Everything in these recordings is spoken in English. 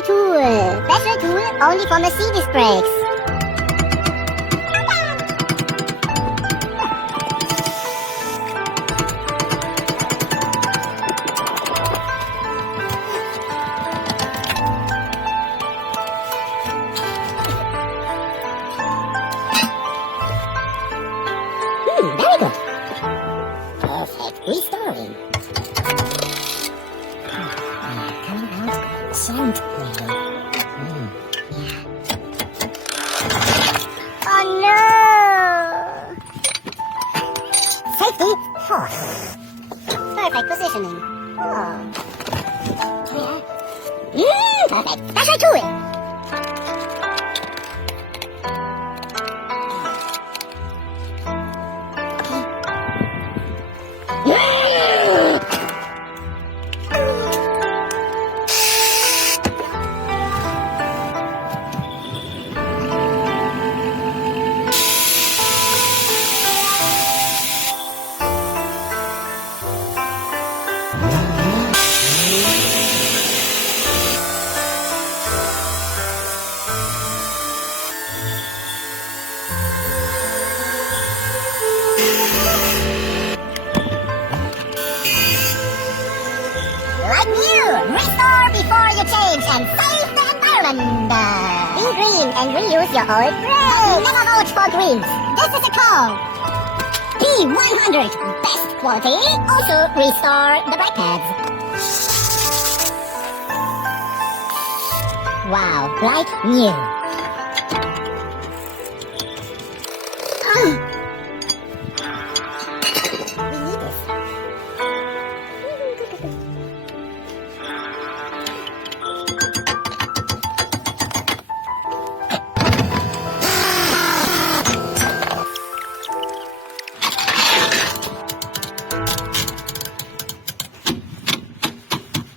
Special tool. Special tool only for Mercedes brakes. Very good. Perfect. Restoring. Coming out gently. Oh no! Safety first. Perfect positioning. Oh. Perfect. Special tool. Like new, restore before you change and save the environment. Be green and reuse your old brakes. Never vote for greens. This is a call. P100, best quality. Also restore the brake pads. Wow, like new. We need this.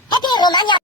Happy Romania!